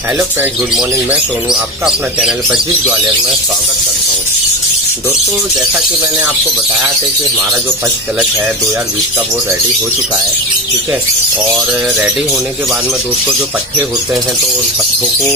Hello friends, good morning. मैं सोनू आपका अपना चैनल बजीज ग्वालियर में स्वागत करता हूँ। दोस्तों, जैसा कि मैंने आपको बताया था कि हमारा जो फर्स्ट क्लच है 2020 का वो रेडी हो चुका है, ठीक है। और रेडी होने के बाद में दोस्तों जो पट्टे होते हैं तो उन पट्टों को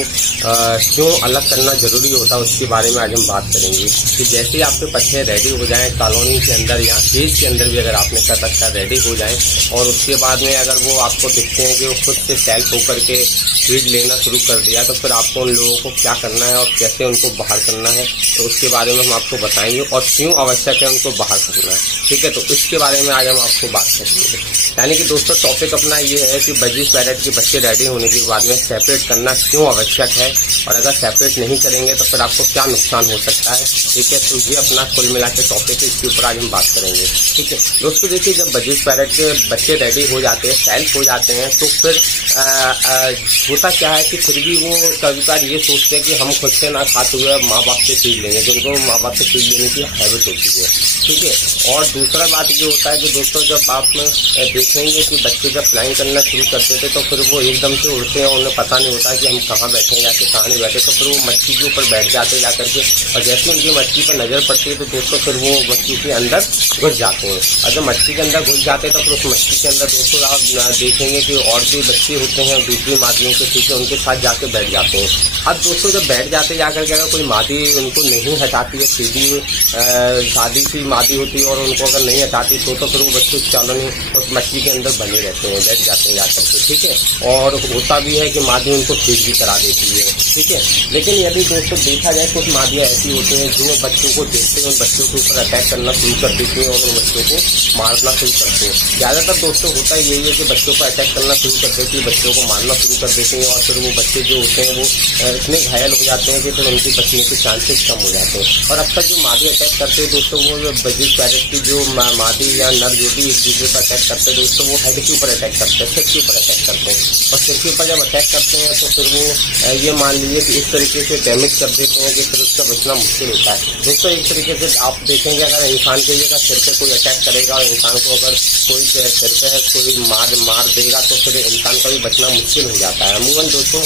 क्यों अलग करना जरूरी होता है उसके बारे में आज हम बात करेंगे। कि जैसे ही आपके पट्टे रेडी हो जाएं कॉलोनी के अंदर या केज के अंदर भी अगर आपने कट्टा रेडी हो जाएं और उसके बाद में अगर वो आपको दिखते हैं कि वो खुद से सेल्फ होकर के फीड लेना शुरू कर दिया, तो फिर आपको उन लोगों को क्या करना है और कैसे उनको बाहर करना है तो उसके बारे में हम आपको बताएंगे और क्यों आवश्यक है उनको बाहर करना है, ठीक है। तो इसके बारे में आज हम आपको बात करेंगे। यानी कि दोस्तों टॉपिक अपना ये है कि बजीज पैरेट के बच्चे रेडी होने के बाद में सेपरेट करना क्यों आवश्यक है और अगर सेपरेट नहीं करेंगे तो फिर आपको क्या नुकसान हो सकता है, ठीक है। तो ये अपना कुल मिला के टॉपिक है, इसके ऊपर आज हम बात करेंगे, ठीक है। दोस्तों देखिए, जब बजीज पैरेट के बच्चे रेडी हो जाते हैं, सेल्फ हो जाते हैं, तो फिर होता क्या है कि फिर भी वो कभी बार ये सोचते हैं कि हम खुद से ना खाते हुए माँ बाप से फीड लेंगे, जिनको माँ बाप से फीड लेने की हैबिट होती है, ठीक है। और दूसरा बात ये होता है कि दोस्तों जब आप देखेंगे कि बच्चे जब फ्लाइंग करना शुरू करते थे तो फिर वो एकदम से उड़ते हैं, उन्हें पता नहीं होता कि हम कहाँ बैठे या कि कहाँ नहीं बैठे, तो फिर वो मच्छी के ऊपर बैठ जाते जा करके और जैसे उनकी मच्छी पर नजर पड़ती है तो दोस्तों फिर वो मच्छी के अंदर घुस जाते हैं। और जब मच्छी के अंदर घुस जाते हैं तो फिर उस मच्छी के अंदर दोस्तों आप देखेंगे कि और भी बच्चे होते हैं दूसरी मादियों के, ठीक है, उनके साथ जाके बैठ जाते हैं। अब दोस्तों जब बैठ जाते जाकर के अगर कोई मादी उनको नहीं हटाती है, सीधी शादी सी मादी होती है और उनको अगर नहीं हटाती तो फिर वो बच्चे कॉलोनी उस मच्छी के अंदर बने रहते हैं, बैठ जाते हैं जाकर के, ठीक है। और होता भी है कि मादी उनको फीड भी करा देती है, ठीक है। लेकिन यदि दोस्तों देखा जाए कुछ मादियाँ ऐसी होती हैं जो बच्चों को देखते हैं उन बच्चों के ऊपर अटैक करना शुरू कर देती हैं और उन बच्चों को मारना शुरू करते हैं। ज़्यादातर दोस्तों होता यही है कि बच्चों पर अटैक करना शुरू कर देती है, बच्चों को मारना शुरू कर देते हैं और फिर वो बच्चे जो होते हैं वो इतने घायल हो जाते हैं कि फिर उनके बचने के चांसेस कम हो जाते हैं। और अक्सर जो मादी अटैक करते हैं दोस्तों वो बजीज पैरेट की जो मादी या नर जो भी एक दूसरे पर अटैक करते हैं दोस्तों वो हेड के ऊपर अटैक करते हैं, सिर के ऊपर अटैक करते हैं। और सिर के ऊपर जब अटैक करते हैं तो फिर वो ये मान लीजिए कि इस तरीके से डैमेज कर देते हैं कि फिर उसका बचना मुश्किल होता है। दोस्तों एक तरीके से आप देखेंगे अगर इंसान के लिए सिर पे कोई अटैक करेगा और इंसान को अगर कोई सिर पे कोई मार देगा तो फिर इंसान का भी बचना मुश्किल हो जाता है। अमूमन दोस्तों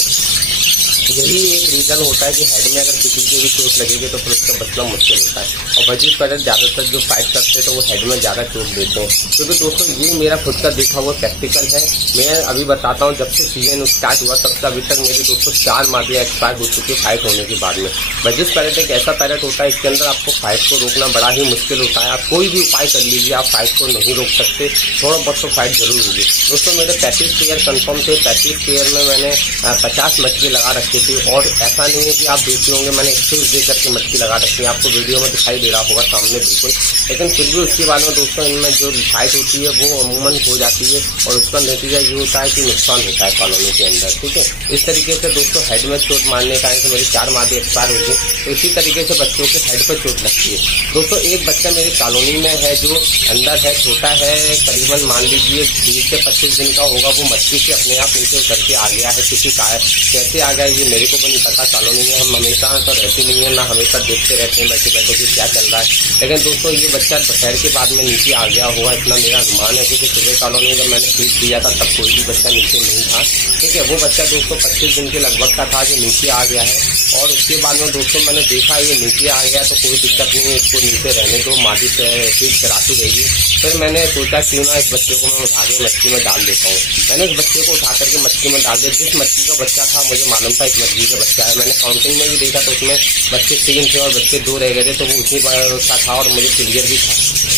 यही एक रीजन होता है कि हेड में अगर किसी के भी चोट लगेगी तो फिर उसका बचना मुश्किल होता है। और बजीज पैरेट ज़्यादातर जो फाइट करते हैं तो वो हेड में ज़्यादा चोट देते हैं, क्योंकि दोस्तों ये मेरा खुद का देखा हुआ प्रैक्टिकल है। मैं अभी बताता हूँ, जब से सीजन स्टार्ट हुआ तब से अभी तक मेरे दोस्तों 4 मादियाँ एक्सपायर हो चुकी है फाइट होने के बाद में। बजीज पैरेट एक ऐसा पैरेट होता है इसके अंदर आपको फाइट को रोकना बड़ा ही मुश्किल होता है। आप कोई भी उपाय कर लीजिए, आप फाइट को नहीं रोक सकते, थोड़ा बहुत तो फाइट जरूर होगी। दोस्तों मेरे 35 पेयर कन्फर्म थे, 35 पेयर में मैंने 50 मछली लगा रखी थी। और ऐसा नहीं है कि आप देखते होंगे मैंने एक्सक्यूज दे करके मछली लगा रखी है, आपको वीडियो में दिखाई दे रहा होगा सामने बिल्कुल, लेकिन फिर भी उसके बाद में दोस्तों इनमें जो फाइट होती है वो अमूमन हो जाती है और उसका नतीजा ये होता है कि नुकसान होता है कॉलोनी के अंदर, ठीक है। इस तरीके से दोस्तों हेड में चोट मारने का है तो मेरी 4 मादी एक्सपायर हो गई, तो इसी तरीके से बच्चों के हेड पर चोट लगती है। दोस्तों एक बच्चा मेरी कॉलोनी में है जो अंदर है, छोटा है, करीबन मान लीजिए 20 से 25 दिन का होगा। वो मछली से अपने आप नीचे उतर के आ गया है, किसी का कैसे आ गया ये मेरे को नहीं पता। कॉलोनी में हम हमेशा तो रहती नहीं है ना, हमेशा देखते रहते हैं बैठे बैठे कि क्या चल रहा है। लेकिन दोस्तों ये बच्चा दोपहर के बाद में नीचे आ गया होगा, इतना मेरा अनुमान है, क्योंकि सुबह कॉलोनी जब मैंने फीड दिया था तब कोई भी बच्चा नीचे नहीं था, ठीक है। वो बच्चा दोस्तों 25 दिन के लगभग का था जो नीचे आ गया है। और उसके बाद में दोस्तों मैंने देखा ये नीचे आ गया तो कोई दिक्कत नहीं है, इसको नीचे रहने दो, मादी से फीड कराती रहेगी। फिर मैंने सोचा क्यों ना इस बच्चे को मैं उठा के मछली में डाल देता हूँ। मैंने इस बच्चे को उठा करके मछली में डाल दिया। जिस मछली का बच्चा था मुझे मालूम था इस मछली का बच्चा है, मैंने काउंटिंग में भी देखा तो उसमें बच्चे 3 थे और बच्चे 2 रह गए थे, तो वो उसी का था और मुझे क्लियर भी था।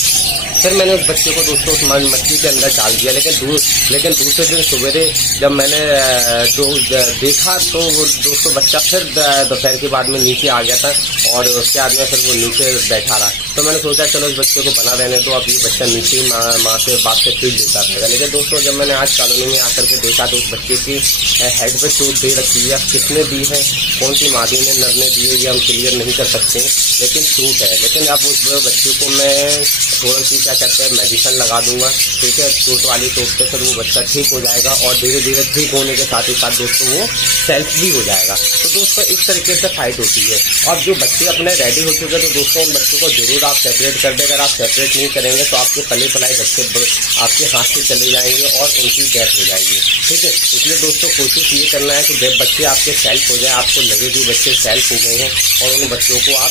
फिर मैंने उस बच्चे को दोस्तों उस मछली के अंदर डाल दिया। लेकिन दूसरे दिन सवेरे जब मैंने देखा तो वो दोस्तों बच्चा फिर दोपहर के बाद में नीचे आ गया था और उसके बाद में फिर वो नीचे बैठा रहा। तो मैंने सोचा चलो इस बच्चे को बना रहने दो, अब ये बच्चा नीचे माँ से बाप से फीड लेता रहेगा। लेकिन दोस्तों जब मैंने आज कॉलोनी में आकर के देखा तो उस बच्चे की हेड पे चोट दे रखी है। किसने दी है, कौन सी मादी ने, नर ने दी है, ये हम क्लियर नहीं कर सकते। लेकिन सूट है। लेकिन अब उस बच्चे को मैं थोड़ा सी क्या कहते हैं मेडिसिन लगा दूंगा, ठीक है, चोट वाली, तो उससे फिर वो बच्चा ठीक हो जाएगा और धीरे धीरे ठीक होने के साथ ही साथ दोस्तों वो सेल्फ भी हो जाएगा। तो दोस्तों इस तरीके से फाइट होती है। और जो बच्चे अपने रेडी हो चुके हैं तो दोस्तों उन बच्चों को जरूर आप सेपरेट कर दें। अगर आप सेपरेट नहीं करेंगे तो आपके पले पलाए बच्चे आपके हाथ से चले जाएंगे और उनकी डेथ हो जाएगी, ठीक है। इसलिए दोस्तों कोशिश ये करना है कि जब बच्चे आपके सेल्फ हो जाए, आपको लगे कि बच्चे सेल्फ हो गए हैं, और उन बच्चों को आप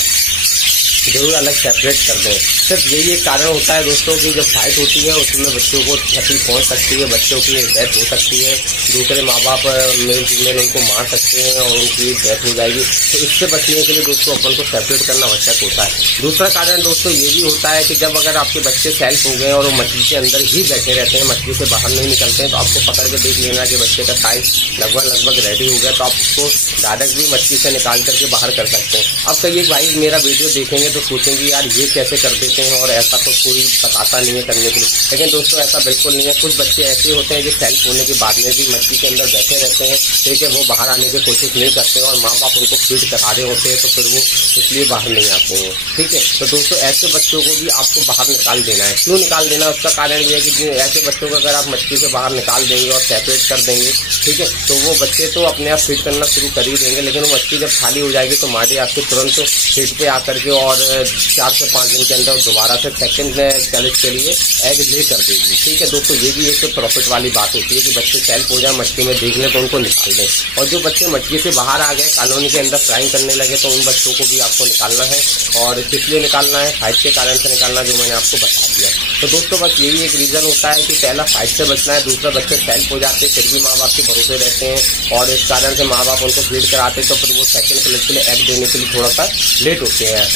जरूर अलग सेपरेट कर दें। सिर्फ यही एक कारण होता है दोस्तों कि जब फाइट होती है उसमें बच्चों को क्षति पहुंच सकती है, बच्चों की डेथ हो सकती है, दूसरे माँ बाप मेल फीमेल उनको मार सकते हैं और उनकी डेथ हो जाएगी। तो इससे बचने के लिए दोस्तों अपन को सेपरेट करना आवश्यक होता है। दूसरा कारण दोस्तों ये भी होता है कि जब अगर आपके बच्चे सेल्फ हो गए और वो मछली के अंदर ही बैठे रहते हैं, मछली से बाहर नहीं निकलते हैं, तो आपको पकड़ के देख लेना कि बच्चे का साइज लगभग रेडी हो गया, तो आप उसको डायरेक्ट भी मछली से निकाल करके बाहर कर सकते हैं। अब कई भाई मेरा वीडियो देखेंगे तो सोचेंगे यार ये कैसे कर देते हैं और ऐसा तो कोई बताता नहीं है करने के लिए। लेकिन दोस्तों ऐसा बिल्कुल नहीं है। कुछ बच्चे ऐसे होते हैं जो सेल्फ होने के बाद में भी मछली के अंदर बैठे रहते हैं, ठीक है, वो बाहर आने की कोशिश नहीं करते और माँ बाप उनको फीड करा रहे होते हैं, तो फिर वो इसलिए बाहर नहीं आते हैं, ठीक है। तो दोस्तों ऐसे बच्चों को भी आपको बाहर निकाल देना है। क्यों निकाल देना, उसका कारण ये है कि ऐसे बच्चों को अगर आप मछली से बाहर निकाल देंगे और सेपरेट कर देंगे, ठीक है, तो वो बच्चे तो अपने आप फीड करना शुरू कर ही देंगे, लेकिन वो मछली जब खाली हो जाएगी तो मादी आपके तुरंत फीड पे आकर के और 4 से 5 दिन के अंदर दोबारा से सेकंड कैलेज के लिए एग ले कर देगी, ठीक है। दोस्तों ये भी एक प्रॉफिट वाली बात होती है कि बच्चे सेल्फ हो जाए, मछली में देख ले तो उनको निकाल दें। और जो बच्चे मछली से बाहर आ गए, कॉलोनी के अंदर फ्राइंग करने लगे, तो उन बच्चों को भी आपको निकालना है। और किस लिए निकालना है, फाइट के कारण से निकालना, जो मैंने आपको बता दिया। तो दोस्तों बस यही एक रीजन होता है कि पहला फाइट से बचना है, दूसरा बच्चे सेल्फ हो जाते फिर भी माँ बाप के भरोसे रहते हैं और इस कारण से माँ बाप उनको फीड कराते, तो फिर वो सेकंड कैलेज के लिए एग देने के लिए थोड़ा सा लेट होते हैं।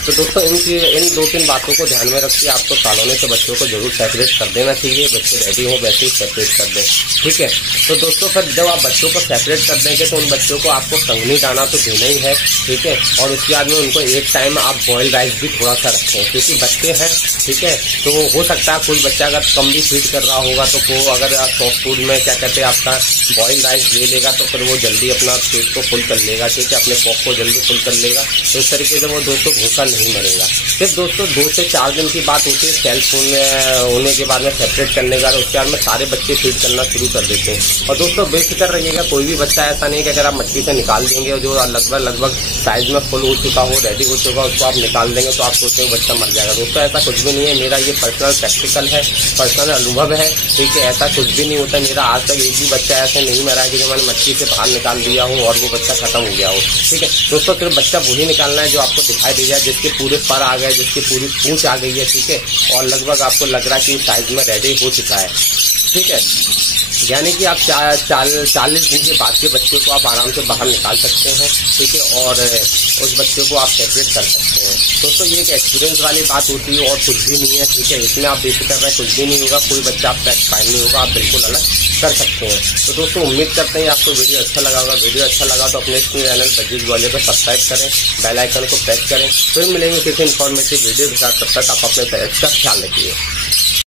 तो दोस्तों इन 2-3 बातों को ध्यान में रखिए। आपको कॉलोनी से बच्चों को जरूर सेपरेट कर देना चाहिए। बच्चे रेडी हो वैसे ही सेपरेट कर दें, ठीक है। तो दोस्तों फिर जब आप बच्चों को सेपरेट कर देंगे तो उन बच्चों को आपको कंगनी दाना तो देना ही है, ठीक है। और उसके बाद में उनको एक टाइम आप बॉयल राइस भी थोड़ा सा रखें, क्योंकि बच्चे हैं, ठीक है। तो हो सकता है कोई बच्चा अगर कम भी फीड कर रहा होगा तो वो अगर सॉफ्ट फूड में क्या कहते हैं आपका बॉयल राइस ले लेगा तो फिर वो जल्दी अपना पेट को फुल कर लेगा, ठीक है, अपने पॉक को जल्दी फुल कर लेगा। तो इस तरीके से वो दोस्तों भूखा नहीं मरेगा। फिर दोस्तों 2 से 4 दिन की बात होती है सेल्फ होने के बाद में सेपरेट करने का, उसके बाद में सारे बच्चे फीड करना शुरू कर देते हैं। और दोस्तों बेफिक्र रहिएगा, कोई भी बच्चा ऐसा नहीं कि अगर आप मछली से निकाल देंगे और जो लगभग साइज में फुल हो चुका हो, रेडी हो चुका हो, उसको आप निकाल देंगे तो आप सोचते हो बच्चा मर जाएगा। दोस्तों ऐसा कुछ भी नहीं है। मेरा ये पर्सनल प्रैक्टिकल है, पर्सनल अनुभव है, ठीक है। ऐसा कुछ भी नहीं होता। मेरा आज तक एक भी बच्चा ऐसे नहीं मरा है कि जो मैंने मछली से बाहर निकाल दिया हो और वो बच्चा खत्म हो गया हो, ठीक है। दोस्तों सिर्फ बच्चा वही निकालना है जो आपको दिखाई दे जाए, जिसके पूरे पर आ गए, जिसकी पूरी पूंछ आ गई है, ठीक है, और लगभग आपको लग रहा है कि साइज में रेडी हो चुका है, ठीक है। यानी कि आप 40 दिन के बाद के बच्चों को आप आराम से बाहर निकाल सकते हैं, ठीक है, और उस बच्चे को आप सेपरेट कर सकते हैं। दोस्तों ये एक एक्सपीरियंस वाली बात होती है और कुछ भी नहीं है, ठीक है। इसमें आप बेफिक्र रहे, कुछ भी नहीं होगा, कोई बच्चा आपका एक्सपायर नहीं होगा, आप बिल्कुल अलग कर सकते हैं। तो दोस्तों उम्मीद करते हैं आपको वीडियो अच्छा लगा होगा। वीडियो अच्छा लगा तो अपने चैनल बजट ग्वालियर को सब्सक्राइब करें, बेल आइकन को प्रेस करें। फिर मिलेंगे किसी इन्फॉर्मेटिव वीडियो के साथ। तब तक आप अपने सेहत का ख्याल रखिए।